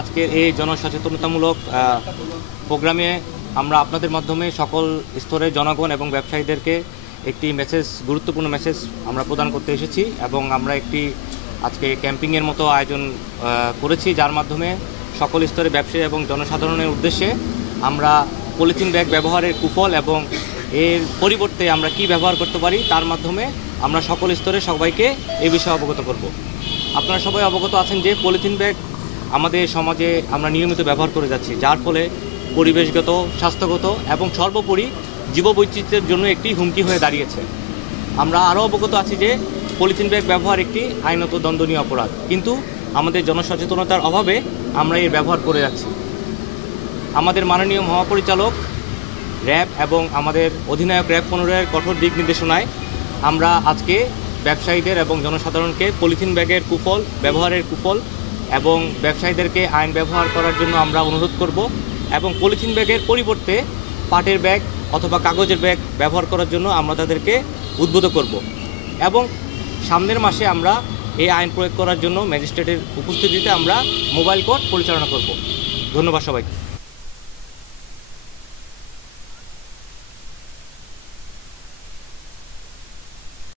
আজকের এই জনসচেতনতামূলক প্রোগ্রামে আমরা আপনাদের মাধ্যমে সকল স্তরের জনগণ এবং ব্যবসায়ীদেরকে একটি গুরুত্বপূর্ণ মেসেজ আমরা প্রদান করতে এসেছি এবং আমরা একটি আজকে ক্যাম্পিংয়ের মতো আয়োজন করেছি, যার মাধ্যমে সকল স্তরের ব্যবসায়ী এবং জনসাধারণের উদ্দেশ্যে আমরা পলিথিন ব্যাগ ব্যবহারের কুফল এবং এর পরিবর্তে আমরা কি ব্যবহার করতে পারি তার মাধ্যমে আমরা সকল স্তরে সবাইকে এ বিষয়ে অবগত করব। আপনারা সবাই অবগত আছেন যে পলিথিন ব্যাগ আমাদের সমাজে আমরা নিয়মিত ব্যবহার করে যাচ্ছি, যার ফলে পরিবেশগত, স্বাস্থ্যগত এবং সর্বোপরি জীববৈচিত্র্যের জন্য একটি হুমকি হয়ে দাঁড়িয়েছে। আমরা আরও অবগত আছি যে পলিথিন ব্যাগ ব্যবহার একটি আইনত দণ্ডনীয় অপরাধ, কিন্তু আমাদের জনসচেতনতার অভাবে আমরা এর ব্যবহার করে যাচ্ছি। আমাদের মাননীয় মহাপরিচালক র্যাব এবং আমাদের অধিনায়ক র্যাব 15-এর কঠোর দিক নির্দেশনায় আমরা আজকে ব্যবসায়ীদের এবং জনসাধারণকে পলিথিন ব্যাগের কুফল ব্যবহারের কুফল এবং ব্যবসায়ীদেরকে আইন ব্যবহার করার জন্য আমরা অনুরোধ করব এবং পলিথিন ব্যাগের পরিবর্তে পাটের ব্যাগ অথবা কাগজের ব্যাগ ব্যবহার করার জন্য আমরা তাদেরকে উদ্বুদ্ধ করব এবং সামনের মাসে আমরা এই আইন প্রয়োগ করার জন্য ম্যাজিস্ট্রেটের উপস্থিতিতে আমরা মোবাইল কোর্ট পরিচালনা করব। ধন্যবাদ সবাইকে।